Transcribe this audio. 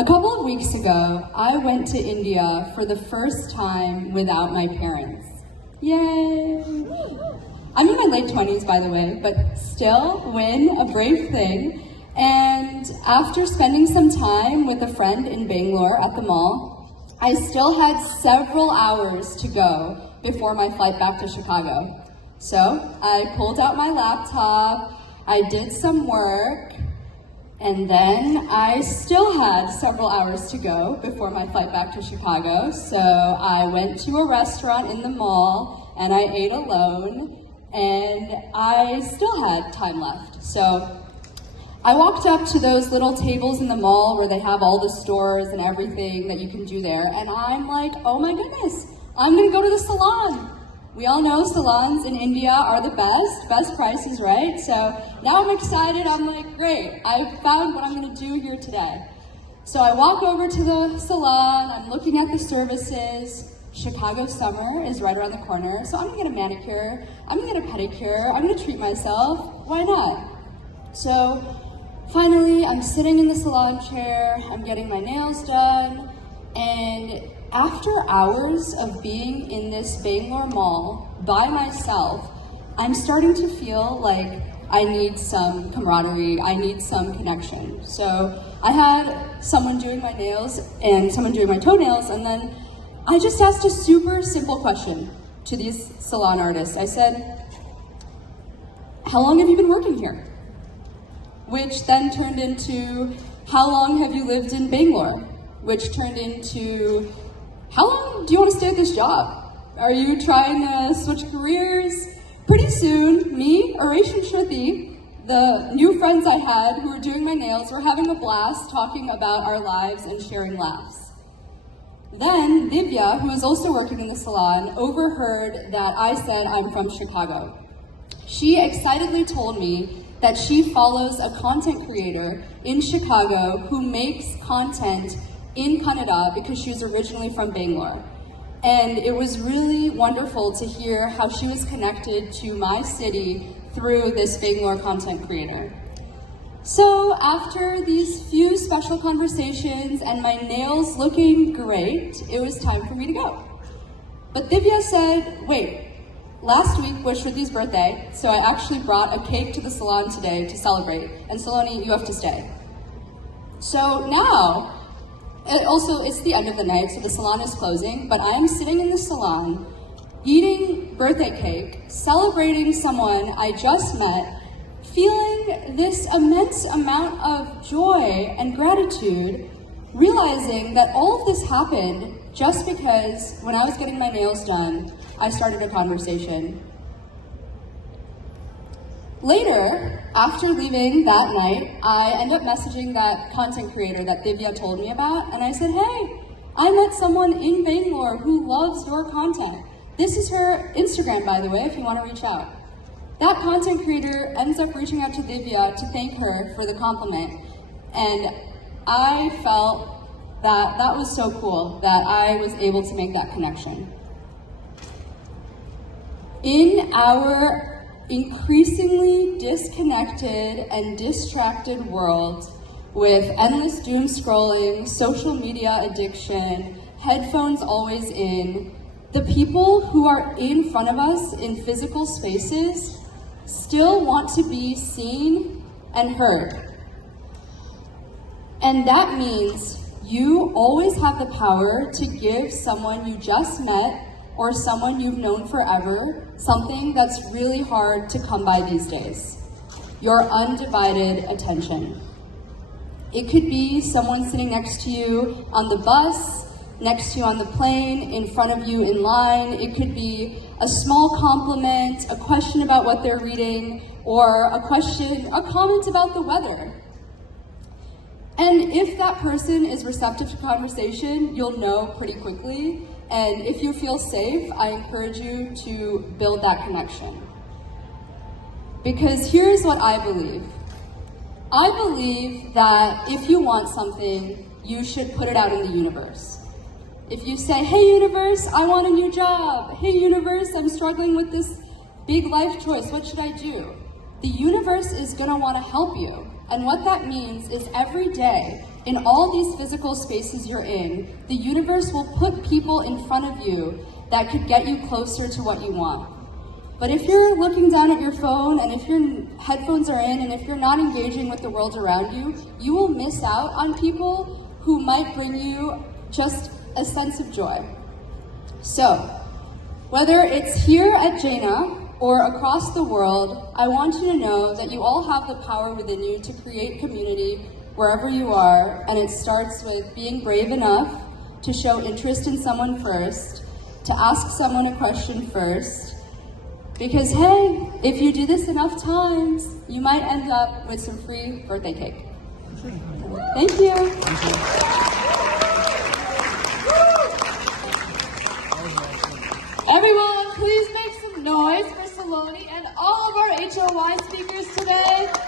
A couple of weeks ago, I went to India for the first time without my parents. Yay! I'm in my late 20s, by the way, but still, win, a brave thing. And after spending some time with a friend in Bangalore at the mall, I still had several hours to go before my flight back to Chicago. So I pulled out my laptop, I did some work, and then I still had several hours to go before my flight back to Chicago. So I went to a restaurant in the mall and I ate alone, and I still had time left. So I walked up to those little tables in the mall where they have all the stores and everything that you can do there, and I'm like, oh my goodness, I'm gonna go to the salon. We all know salons in India are the best prices, right? So now I'm excited, I'm like, great, I found what I'm gonna do here today. So I walk over to the salon, I'm looking at the services. Chicago summer is right around the corner, so I'm gonna get a manicure, I'm gonna get a pedicure, I'm gonna treat myself, why not? So finally, I'm sitting in the salon chair, I'm getting my nails done, and after hours of being in this Bangalore mall by myself, I'm starting to feel like I need some camaraderie, I need some connection. So I had someone doing my nails and someone doing my toenails, and then I just asked a super simple question to these salon artists. I said, how long have you been working here? Which then turned into, how long have you lived in Bangalore? Which turned into, how long do you want to stay at this job? Are you trying to switch careers? Pretty soon, me, Arash and Shruti, the new friends I had who were doing my nails, were having a blast talking about our lives and sharing laughs. Then Divya, who was also working in the salon, overheard that I said I'm from Chicago. She excitedly told me that she follows a content creator in Chicago who makes content in Kannada because she was originally from Bangalore. And it was really wonderful to hear how she was connected to my city through this Bangalore content creator. So after these few special conversations and my nails looking great, it was time for me to go. But Divya said, wait, last week was Shruti's birthday, so I actually brought a cake to the salon today to celebrate, and Saloni, you have to stay. So now, it's the end of the night, so the salon is closing, but I am sitting in the salon, eating birthday cake, celebrating someone I just met, feeling this immense amount of joy and gratitude, realizing that all of this happened just because when I was getting my nails done, I started a conversation. Later, after leaving that night, I ended up messaging that content creator that Divya told me about, and I said, hey, I met someone in Bangalore who loves your content. This is her Instagram, by the way, if you want to reach out. That content creator ends up reaching out to Divya to thank her for the compliment, and I felt that that was so cool that I was able to make that connection. In our increasingly disconnected and distracted world, with endless doom scrolling, social media addiction, headphones always in, the people who are in front of us in physical spaces still want to be seen and heard. And that means you always have the power to give someone you just met or someone you've known forever something that's really hard to come by these days: your undivided attention. It could be someone sitting next to you on the bus, next to you on the plane, in front of you in line. It could be a small compliment, a question about what they're reading, or a comment about the weather. And if that person is receptive to conversation, you'll know pretty quickly. And if you feel safe, I encourage you to build that connection. Because here's what I believe. I believe that if you want something, you should put it out in the universe. If you say, hey universe, I want a new job. Hey universe, I'm struggling with this big life choice, what should I do? The universe is gonna wanna help you. And what that means is every day, in all these physical spaces you're in, the universe will put people in front of you that could get you closer to what you want. But if you're looking down at your phone, and if your headphones are in, and if you're not engaging with the world around you, you will miss out on people who might bring you just a sense of joy. So, whether it's here at Jana or across the world, I want you to know that you all have the power within you to create community wherever you are, and it starts with being brave enough to show interest in someone first, to ask someone a question first, because hey, if you do this enough times, you might end up with some free birthday cake. Thank you. Everyone, please make some noise for Saloni and all of our HOY speakers today.